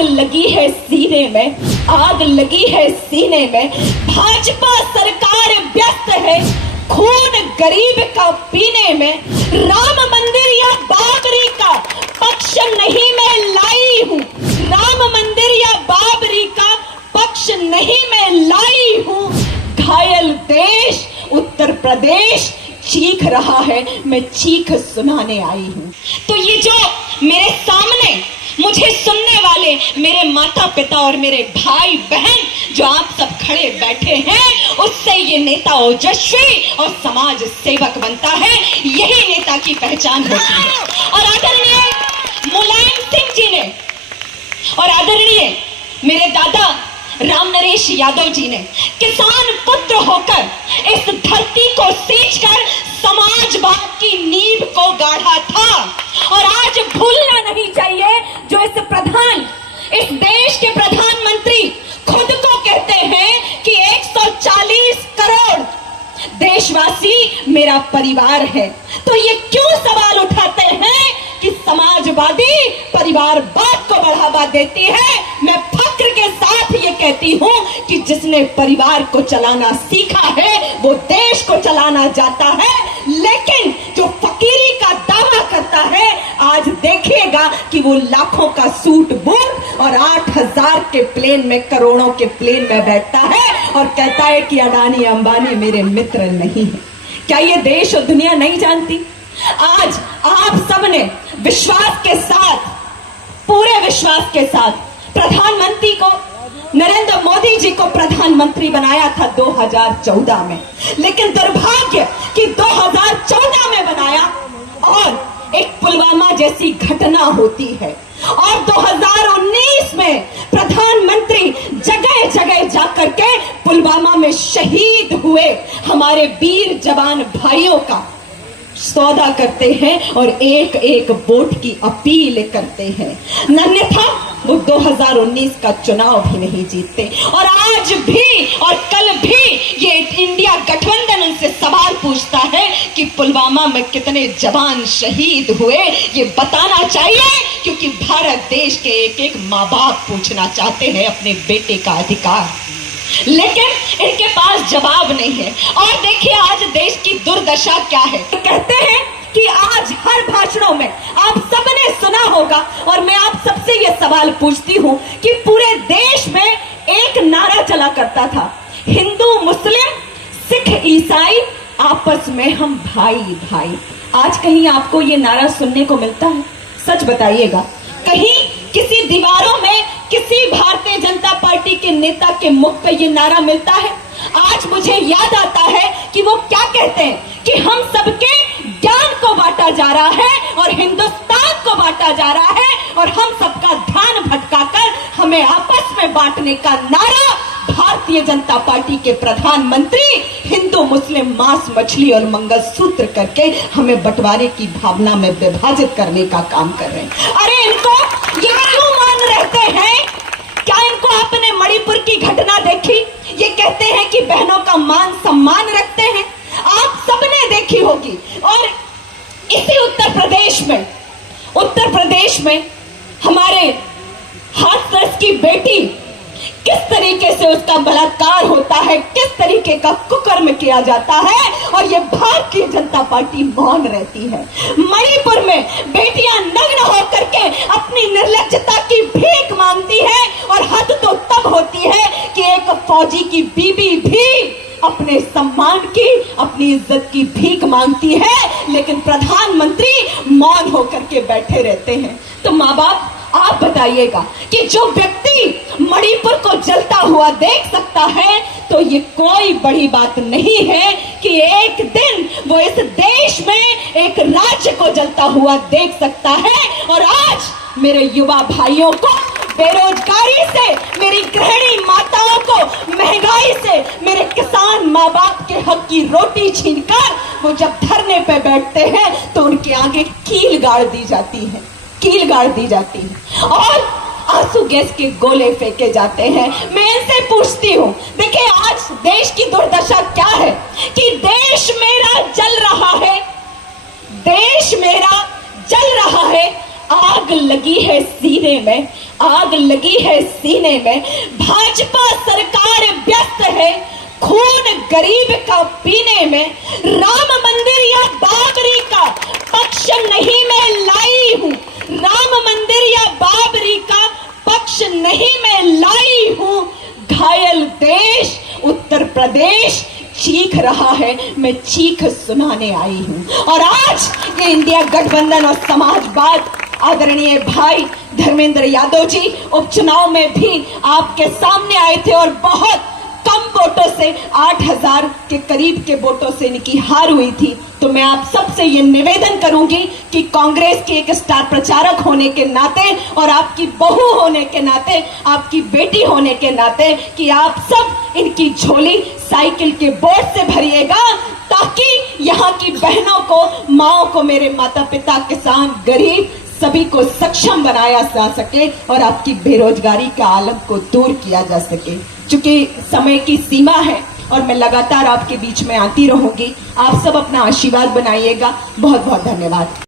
आग लगी है सीने में, आग लगी है सीने में। भाजपा सरकार व्यस्त है खून गरीब का पीने में। राम मंदिर या बाबरी का पक्ष नहीं मैं लाई हूं, राम मंदिर या बाबरी का पक्ष नहीं मैं लाई हूं। घायल देश उत्तर प्रदेश चीख रहा है, मैं चीख सुनाने आई हूं। तो ये जो मेरे सामने मुझे सुनने वाले मेरे माता पिता और मेरे भाई बहन जो आप सब खड़े बैठे हैं, उससे ये नेता ओजस्वी और समाज सेवक बनता है, यही नेता की पहचान होती है। और आदरणीय मुलायम सिंह जी ने और आदरणीय मेरे दादा राम नरेश यादव जी ने किसान पुत्र होकर इस धरती को सींचकर समाजवाद की नींव को गाढ़ा था। और आज भूलना नहीं चाहिए जो इस देश के प्रधानमंत्री खुद को कहते हैं कि 140 करोड़ देशवासी मेरा परिवार है। तो ये क्यों सवाल उठाते हैं कि समाजवादी परिवारवाद को बढ़ावा देती है? मैं फक्र के साथ ये कहती हूं कि जिसने परिवार को चलाना सीखा है वो देश को चलाना जाता है। लेकिन जो फकीरी का दावा करता है, आज देखिएगा कि वो लाखों का सूट बूट और 8,000 के प्लेन में, करोड़ों के प्लेन में बैठता है और कहता है कि अडानी अंबानी मेरे मित्र नहीं है। क्या ये देश और दुनिया नहीं जानती? आज आप सबने विश्वास के साथ, पूरे विश्वास के साथ प्रधानमंत्री को, नरेंद्र मोदी जी को प्रधानमंत्री बनाया था 2014 में, लेकिन दुर्भाग्य कि 2014 में बनाया और एक पुलवामा जैसी घटना होती है। और 2019 में प्रधानमंत्री जगह जगह जाकर के पुलवामा में शहीद हुए हमारे वीर जवान भाइयों का सौदा करते हैं और एक एक वोट की अपील करते हैं। अन्यथा वो 2019 का चुनाव भी नहीं जीतते। और आज भी और कल भी ये इंडिया गठबंधन उनसे सवाल पूछता है कि पुलवामा में कितने जवान शहीद हुए, ये बताना चाहिए, क्योंकि भारत देश के एक एक माँ बाप पूछना चाहते हैं अपने बेटे का अधिकार, लेकिन इनके पास जवाब नहीं है। और देखिए आज देश की दुर्दशा क्या है। तो कहते हैं कि आज हर भाषणों में आप सबने सुना होगा, और मैं आप सबसे ये सवाल पूछती हूं कि पूरे देश में एक नारा चला करता था, हिंदू मुस्लिम सिख ईसाई आपस में हम भाई भाई। आज कहीं आपको ये नारा सुनने को मिलता है? सच बताइएगा, कहीं किसी दीवारों में किसी भारतीय जनता पार्टी के नेता के मुख पे ये नारा मिलता है? आज मुझे याद आता है कि वो क्या कहते हैं कि हम सबके ज्ञान को बांटा जा रहा है और हिंदुस्तान को बांटा जा रहा है, और हम सबका ध्यान भटकाकर हमें आपस में बांटने का नारा भारतीय जनता पार्टी के प्रधानमंत्री हिंदू मुस्लिम मांस मछली और मंगलसूत्र करके हमें बंटवारे की भावना में विभाजित करने का काम कर रहे हैं। अरे इनको ये क्यों मान रहते हैं? क्या इनको आपने मणिपुर की घटना देखी? ये कहते हैं कि बहनों का मान सम्मान रखते हैं, आप सबने देखी होगी। और इसी उत्तर प्रदेश में हमारे हाथरस की बेटी, किस तरीके से उसका बलात्कार होता है, किस तरीके का कुकर्म किया जाता है, और ये भारतीय जनता पार्टी मौन रहती है। मणिपुर में बेटियां नग्न होकर के अपनी निर्लज्जता की भीख मांगती है, और हद तो तब होती है कि एक फौजी की बीबी भी अपने सम्मान की, अपनी इज्जत की भीख मांगती है, लेकिन प्रधानमंत्री मौन होकर के बैठे रहते हैं। तो माँ बाप आप बताइएगा कि जो व्यक्ति मणिपुर को जलता हुआ देख सकता है, तो ये कोई बड़ी बात नहीं है कि एक दिन वो इस देश में एक राज्य को जलता हुआ देख सकता है। और आज मेरे युवा भाइयों को बेरोजगारी से, मेरी गृहिणी माताओं को महंगाई से, मेरे किसान माँ बाप के हक की रोटी छीनकर वो जब धरने पे बैठते हैं तो उनके आगे कील गाड़ दी जाती है, कील गाड़ दी जाती है और आंसू गैस के गोले फेंके जाते हैं। मैं इनसे पूछती हूँ, देखिए आज देश की दुर्दशा क्या है कि देश मेरा जल रहा है, देश मेरा जल रहा है, आग आग लगी है सीने में, आग लगी है सीने में। भाजपा सरकार व्यस्त है खून गरीब का पीने में। राम मंदिर या बाबरी का पक्ष नहीं मैं लाई हूं, राम मंदिर या बाबरी का पक्ष नहीं मैं लाई हूं। घायल देश उत्तर प्रदेश चीख रहा है, मैं चीख सुनाने आई हूं। और आज ये इंडिया गठबंधन और समाजवाद आदरणीय भाई धर्मेंद्र यादव जी उपचुनाव में भी आपके सामने आए थे और बहुत कम वोटों से 8,000 के करीब के वोटों से इनकी हार हुई थी। तो मैं आप सबसे ये निवेदन करूंगी कि कांग्रेस के एक स्टार प्रचारक होने के नाते और आपकी बहू होने के नाते, आपकी बेटी होने के नाते, कि आप सब इनकी झोली साइकिल के बोझ से भरिएगा, ताकि यहाँ की बहनों को, माओ को, मेरे माता पिता, किसान, गरीब सभी को सक्षम बनाया जा सके और आपकी बेरोजगारी का आलम को दूर किया जा सके। चूंकि समय की सीमा है और मैं लगातार आपके बीच में आती रहूंगी, आप सब अपना आशीर्वाद बनाइएगा। बहुत बहुत धन्यवाद।